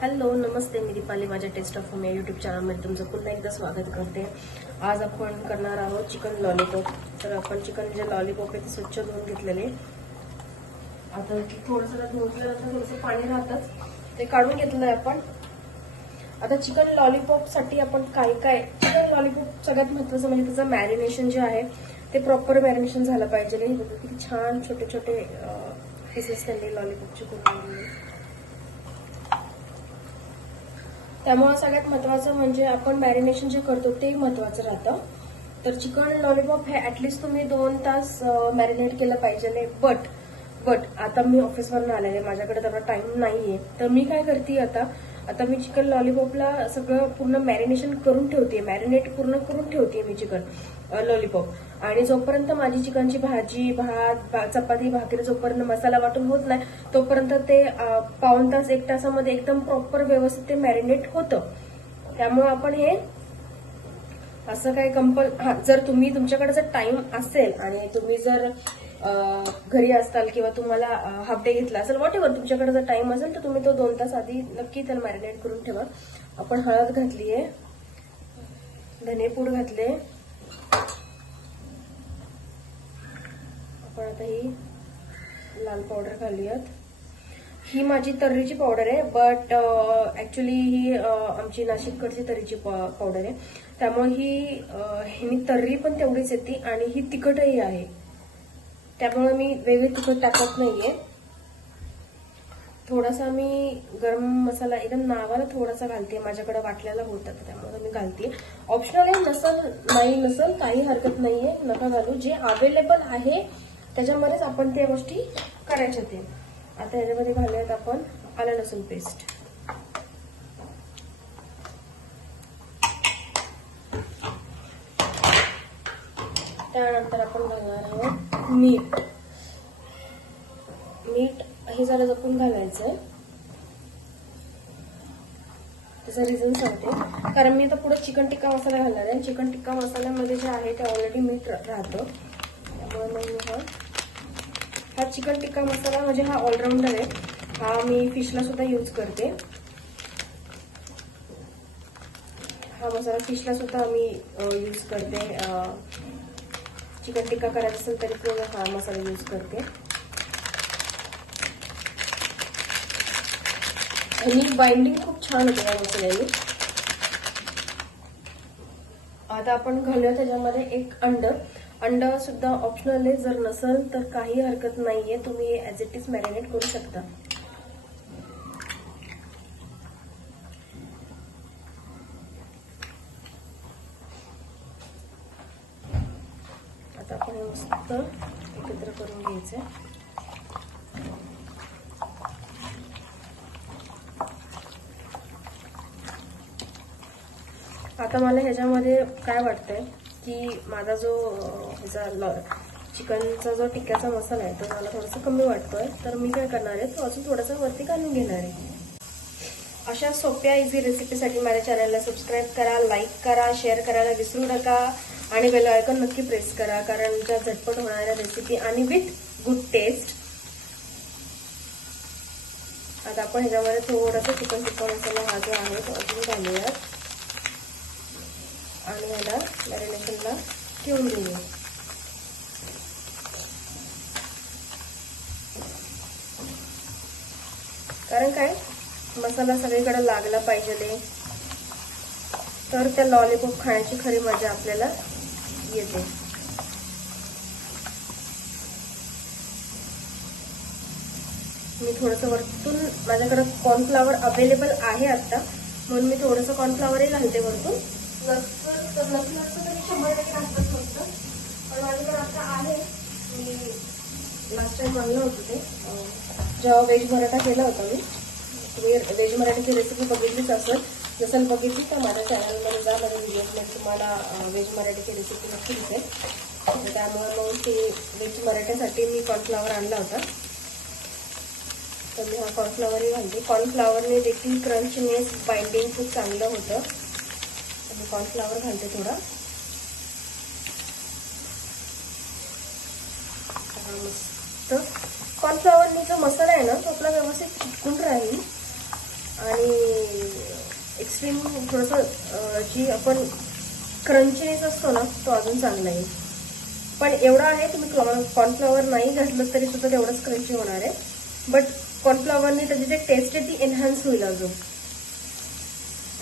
Hello नमस्ते, मी दीपाली. माझ्या taste of home या YouTube चॅनलमध्ये तुमचं पुन्हा एकदा स्वागत करते. आज आपण करणार आहोत चिकन लॉलीपॉप. तर आपण चिकन जे लॉलीपॉप आहे ते स्वच्छ धुवून घेतलेले. आता थोडंसं धुतल्यानंतर थोडंसं पाणी राहतंच, ते काढून घेतलं आहे आपण. आता चिकन लॉलीपॉपसाठी आपण काय चिकन लॉलीपॉप सगळ्यात महत्त्वाचं म्हणजे त्याचं मॅरिनेशन जे आहे ते प्रॉपर मॅरिनेशन झालं पाहिजे. किती छान छोटे छोटे पीसेस त्यांनी लॉलीपॉपचे करून. त्यामुळे सगळ्यात महत्त्वाचं म्हणजे आपण मॅरिनेशन जे करतो ते महत्त्वाचं राहतं. तर चिकन लॉलीपॉप हे ऍटलिस्ट तुम्ही 2 तास मॅरिनेट केलं पाहिजे. बट आता मी ऑफिसवरून आलेले, माझ्याकडे तेवढा टाइम नाहीये. तर मी काय करते, आता मी चिकन लॉलीपॉपला सगळं पूर्ण मॅरिनेशन करून ठेवते, मॅरिनेट पूर्ण करून ठेवते मी चिकन लॉलीपॉप. आणि जोपर्यंत माझी चिकनची भाजी, भात, चपाती, भाकरी जोपर्यंत मसाला वाटून होत नाही तोपर्यंत ते पाऊण तास 1 तासामध्ये एकदम प्रॉपर व्यवस्थित ते मॅरिनेट होतं. त्यामुळे आपण हे असं काय जर तुमच्याकडे जर टाइम असेल आणि तुम्ही जर घरी असताल किंवा तुम्हाला हाफ डे घेतला असेल, व्हॉटएव्हर तुमच्याकडे जर टाइम असेल तर तुम्ही तो 2 तास आधी नक्की त्याला मॅरिनेट करून ठेवा. आपण हळद घातलीये, धनेपूड घातले, आपण आता ही लाल पावडर घालूयात. ही माझी तर्रीची पावडर आहे, बट ऍक्च्युली ही आमची नाशिककडची तर्रीची पावडर आहे. त्यामुळे ही तर्री पण तेवढीच येते आणि ही तिखटही आहे. त्यामुळे मी वेगळी तिखट टाकत नाहीये. थोडासा मी गरम मसाला एकदम नावाला थोडासा घालते, माझ्याकडे वाटल्याला होतं त्यामुळे मी घालते. ऑप्शनल आहे, नसल काही हरकत नाहीये, नका घालू. जे अवेलेबल आहे त्याच्यामध्येच आपण त्या गोष्टी करायच्या. ते आता ह्याच्यामध्ये घालूयात आपण आलं लसूण पेस्ट. त्यानंतर आपण घालणार आहोत मीठ हे जरा जपून घालायचंय. त्याचं रिझन सांगते, कारण मी आता पुढे चिकन टिक्का मसाला घालणार आहे. चिकन टिक्का मसाल्यामध्ये जे आहे ते ऑलरेडी मीठ राहतं. त्यामुळे मग हा चिकन टिक्का मसाला म्हणजे हा ऑलराऊंडर आहे. हा मी फिशला सुद्धा यूज करते. हा मसाला फिशला सुद्धा मी यूज करते. चिकन टिक्का करायचं असेल तरी पण हा मसाला यूज करते. आणि बाइंडिंग खूप छान होते या मसाल्याने. आता आपण घालूया त्याच्यामध्ये एक अंड सुद्धा ऑप्शनल आहे. जर नसेल तर काही हरकत नाहीये, तुम्ही ऍज इट इज मॅरिनेट करू शकता. आता आपण मस्त एकत्र करून घ्यायचंय. आता मला ह्याच्यामध्ये काय वाटतंय की माझा जो चिकनचा जो टिक्क्याचा मसाला आहे तो मला थोडासा कमी वाटतोय. तर मी काय करणार आहे, तो अजून थोडासा वरती घालून घेणार आहे. अशा सोप्या इझी रेसिपीसाठी माझ्या चॅनलला सबस्क्राईब करा, लाईक करा, शेअर करायला विसरू नका आणि बेल आयकॉन नक्की प्रेस करा, कारण ज्या झटपट होणाऱ्या रेसिपी आणि विथ गुड टेस्ट. आता आपण ह्याच्यामध्ये थोडासा चिकन टिक्का मसाला हा जो आहे तो अजून घालूयात आणि याला मॅरिनेशनला ठेवून देऊया. कारण काय, मसाला सगळीकडे लागला पाहिजे, तर त्या लॉलीपॉप खाण्याची खरी मजा आपल्याला येते. मी थोडंसं वरतून, माझ्याकडे कॉर्नफ्लॉवर अवेलेबल आहे आता, म्हणून मी थोडंसं कॉर्नफ्लॉवरही घालते वरतून. नसतं तरी 100% घालतच नसतं, पण माझ्याकडे आता आहे. मी लास्ट टाइम आणलं होतं ते जेव्हा व्हेज मराठा केला होता. तुम्ही व्हेज मराठीची रेसिपी बघितलीच नसेल बघितली तर माझ्या चॅनलमध्ये जा, माझ्या व्हिडिओमध्ये तुम्हाला व्हेज मराठीची रेसिपी नक्की दिसेल. त्यामुळे मग ते व्हेज मराठ्यासाठी मी कॉर्नफ्लॉवर आणला होता. तर मी हा कॉर्नफ्लॉवरही घालते. कॉर्नफ्लॉवरने देखील क्रंचनेस, बाइंडिंग खूप चांगलं होतं. मी कॉर्नफ्लॉवर घालते थोडा. मस्त कॉर्नफ्लॉवरने जो मसाला आहे ना तो आपला व्यवस्थित चिकटून राहील आणि एक्स्ट्रीम थोडंसं जी आपण क्रंचीनेस असतो ना तो अजून चांगला आहे. पण एवढं आहे तुम्ही कॉर्नफ्लॉवर नाही घातलं तरी सुद्धा तेवढंच क्रंची होणार आहे. बट कॉर्नफ्लॉवरने त्याची जी टेस्ट आहे ती एनहान्स होईल अजून.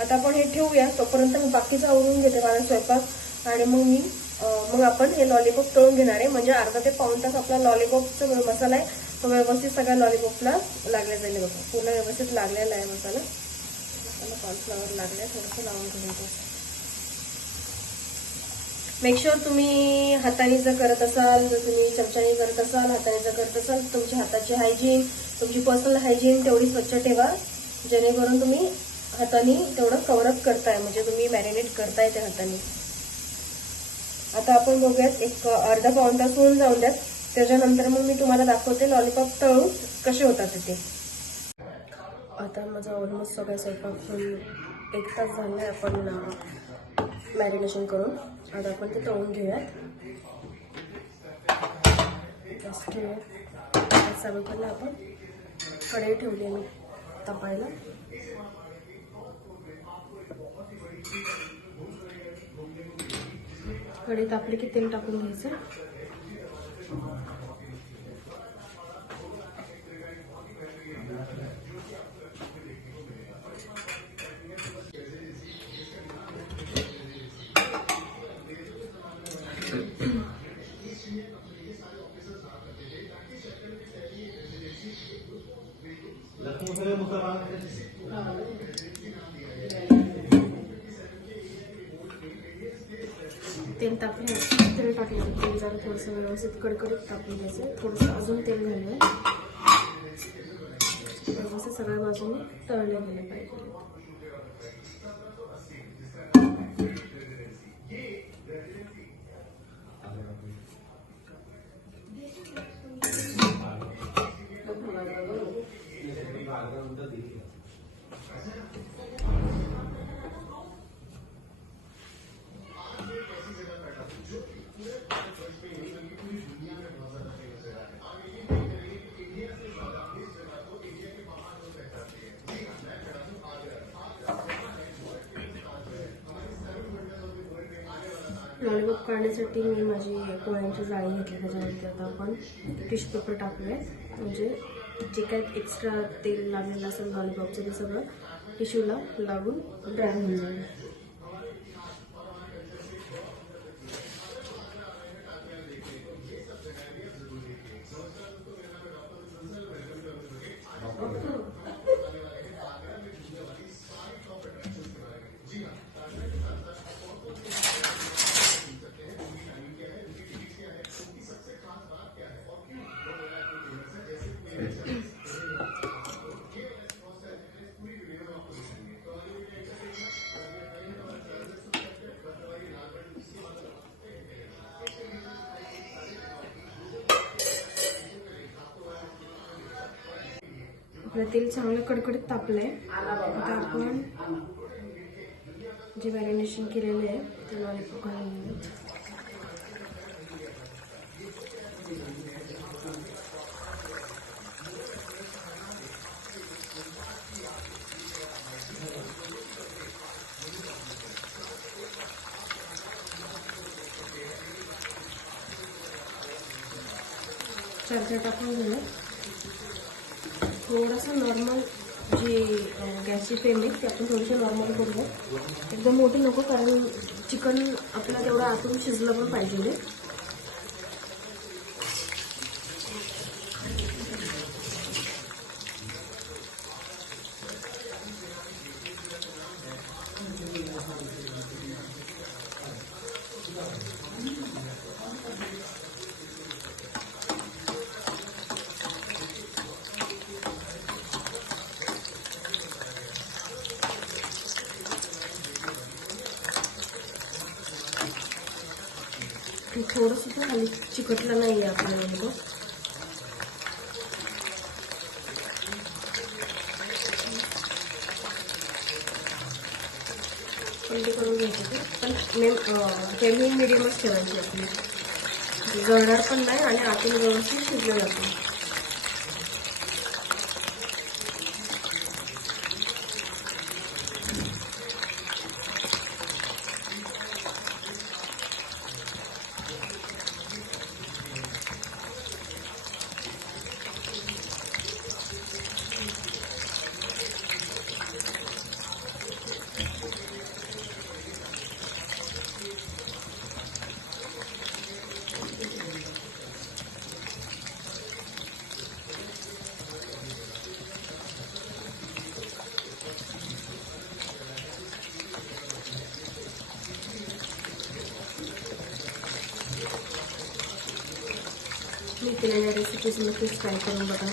आता आपण हे ठेवूया, तोपर्यंत मी बाकीचं आवरून घेते माझा स्वयंपाक आणि मग आपण हे लॉलीपॉप तळून घेणार आहे. म्हणजे अर्धा ते पाऊण तास आपला लॉलीपॉपचा मसाला आहे तो व्यवस्थित सगळ्या लॉलीपॉपला लागला जाईल. बघा पूर्ण व्यवस्थित लागलेला आहे मसाला. कॉर्नफ्लॉवर लागलाय, थोडंसं लावून घ्यायचं. मेक शुअर तुम्ही हाताने जर करत असाल, जर तुम्ही चमच्याने करत असाल, हाताने जर करत असाल, तुमच्या हाताची हायजीन, तुमची पर्सनल हायजीन तेवढी स्वच्छ ठेवा, जेणेकरून तुम्ही हाताने तेवढं कव्हरअप करताय, म्हणजे तुम्ही मॅरिनेट करताय त्या हाताने. आता आपण बघूयात, एक अर्धा पाऊण तास होऊन जाऊन द्यात. त्याच्यानंतर मग मी तुम्हाला दाखवते लॉलीपॉप तळून कसे होतात ते. आता माझा ऑलमोस्ट सगळा स्वयंपाक 1 तास झालाय आपण मॅरिनेशन करून. आता आपण ते तळून घेऊयात. सगळीकडे आपण कढई ठेवली मी तापायला. कढई तापली की तेल टाकून घ्यायचं. तेल तापले, तेल टाकलं. तेल जरा थोडंसं व्यवस्थित कडकडीत तापून घ्यायचं. थोडंसं अजून तेल घालूया. व्यवस्थित सगळ्या बाजूने तळले गेले पाहिजे. लॉलीपॉप काढण्यासाठी मी माझी पोळ्यांची जाळी घेतली. त्याच्यावरती आता आपण टिश्यू पेपर टाकूया, म्हणजे जे काही एक्स्ट्रा तेल लागलेलं असेल लॉलीपॉपचं ते सगळं टिश्यूला लागून ड्राय होऊन जाईल. आपलं तेल चांगलं कडकडीत तापलंय. आता आपण जे मॅरिनेशन केलेले आहे ते लॉलीपॉप घालून घेऊयात. चार टाकून घेऊया. थोडंसं नॉर्मल जी गॅसची फ्लेम आहे ती आपण थोडीशी नॉर्मल करूया. एकदम मोठी नको, कारण चिकन आपल्याला तेवढं आतून शिजलं पण पाहिजे. थोडंसं पण खाली चिकटलं नाही आहे आपल्याला. पण ते करून घ्यायचं, पण फ्लेम मिडियमच ठेवायची आपली. जळणार पण नाही आणि आतून व्यवस्थित शिजलं जातं. केलेल्या रेसिपीज नक्कीच ट्राय करून बघा,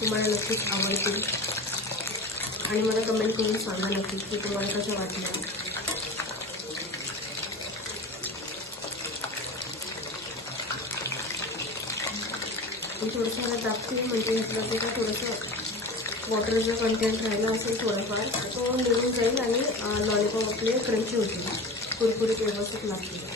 तुम्हाला नक्कीच आवडतील आणि मला कमेंट करून सांगा नक्कीच की तुम्हाला कशा वाटल्या. मी थोडंसं मला दाबते म्हणजे ह्यातलं ते काय थोडंसं वॉटरचं कंटेंट राहिलं असेल थोडंफार, तो निघून जाईल आणि लॉलीपॉप आपले क्रंची होतील, कुरकुरीत व्यवस्थित लागतील.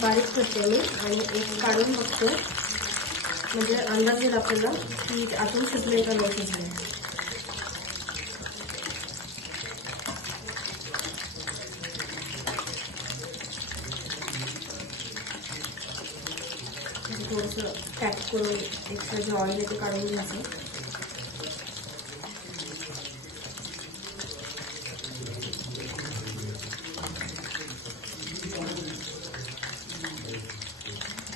बारीक करते मी आणि एक काढून बघते, म्हणजे अंदाज येईल आपल्याला की आतून शिजले का नाही शिजले. थोडंसं पॅक करून एक्स्ट्रा जे ऑइल आहे ते काढून घ्यायचं.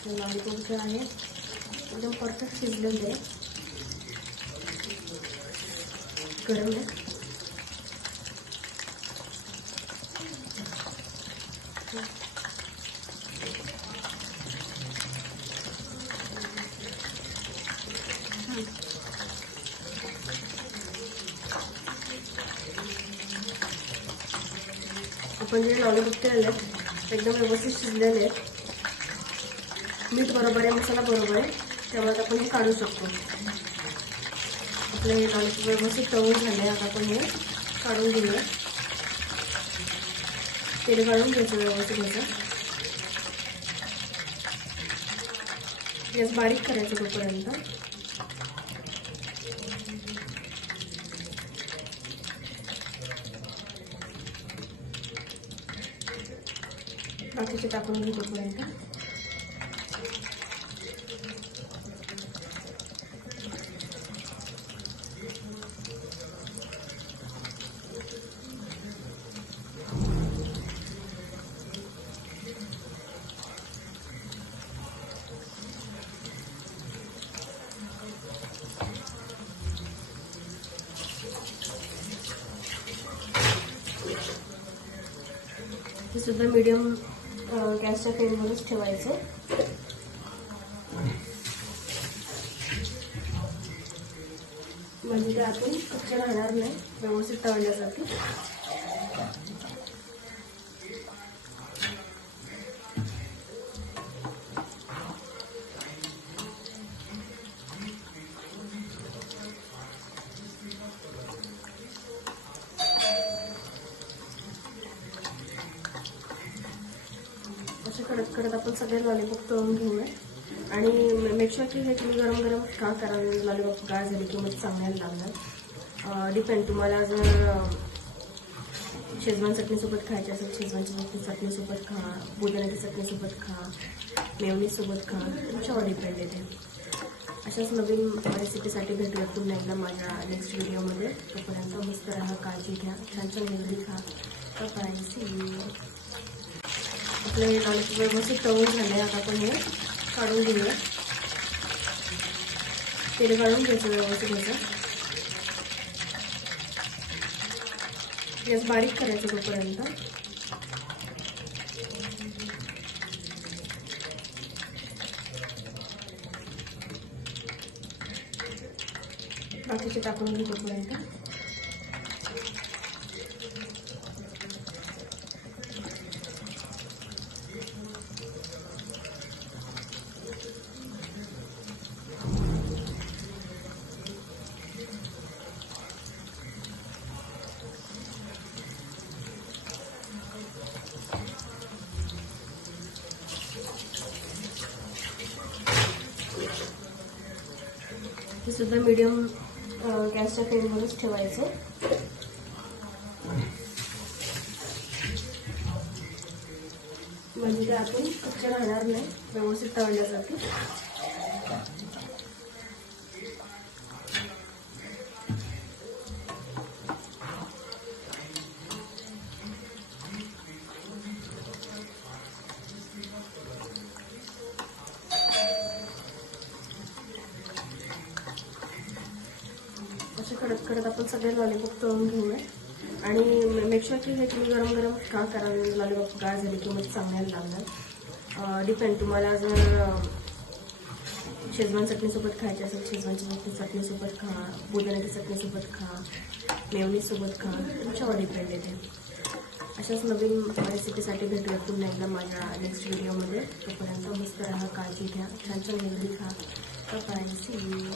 लॉलीपॉप जे आहे एकदम परफेक्ट शिजलेलं आहे, गरम आहे. आपण जे लॉलीपॉप केलेले आहेत एकदम व्यवस्थित शिजलेले आहेत, मीठ बरोबर आहे, मसाला बरोबर आहे, त्यामुळे आपण हे काढू शकतो. आपलं हे लॉलीपॉप व्यवस्थित तळून झाले, आता आपण हे काढून घेऊया. तेल काढून घ्यायचं व्यवस्थित ह्याचं. गॅस बारीक करायचं तोपर्यंत. बाकीचे टाकून घेऊ तोपर्यंत. हे सुद्धा मीडियम गॅसच्या फ्लेमवरच ठेवायचं. म्हणजे त्यातून कच्चे राहणार नाही, व्यवस्थित तळल्या जाते. असे करत करत आपण सगळे लॉलीपॉप तळून घेऊया. आणि मेक शुअर की हे तुम्ही गरम गरम का करा, लॉलीपॉप गार झाली की मग चांगल्याला लागणार. डिपेंड, तुम्हाला जर शेजवान चटणीसोबत खायची असेल, शेजवान चटणीसोबत खा, बुदण्याच्या चटणीसोबत खा, मेयोनीजसोबत खा, तुमच्यावर डिपेंड येते. अशाच नवीन रेसिपीसाठी भेटूया पुन्हा एकदा माझ्या नेक्स्ट व्हिडिओमध्ये. तोपर्यंत मस्त राहा, काळजी घ्या, छान छान हेल्दी खा. Bye, see you. आपलं हे लॉलीपॉप व्यवस्थित तळून झाले, आता आपण हे काढून घेऊया. तेल काढून घ्यायचं व्यवस्थित ह्याचं. गॅस बारीक करायचं तोपर्यंत. बाकीचे टाकून घेऊ तोपर्यंत. ते सुद्धा मीडियम गॅसच्या फ्लेमवरच ठेवायचं. म्हणजे ते आपण कच्चे राहणार नाही, व्यवस्थित तळल्या जाते. असे कडक कडक आपण सगळे लॉलीपॉप तळून घेऊया. आणि मेक शुअर की हे तुम्ही गरम गरम का करावे. लॉलीपॉप गार झाले की मग चांगल्याला लागणार. डिपेंड, तुम्हाला जर शेजवान चटणीसोबत खायची असेल, शेजवान चटणीसोबत खा, पुदिन्याच्या चटणीसोबत खा, मेयोनीजसोबत खा, तुमच्यावर डिपेंड येते. अशाच नवीन रेसिपीसाठी भेटूया पुन्हा एकदा माझ्या नेक्स्ट व्हिडिओमध्ये. तोपर्यंत मस्त राहा, काळजी घ्या, छान छान हेल्दी खा. Bye, see you.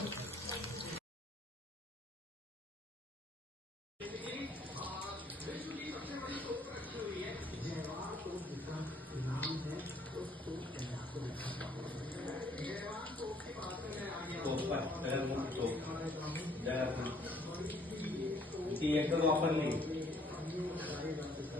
ती एकदा वापरली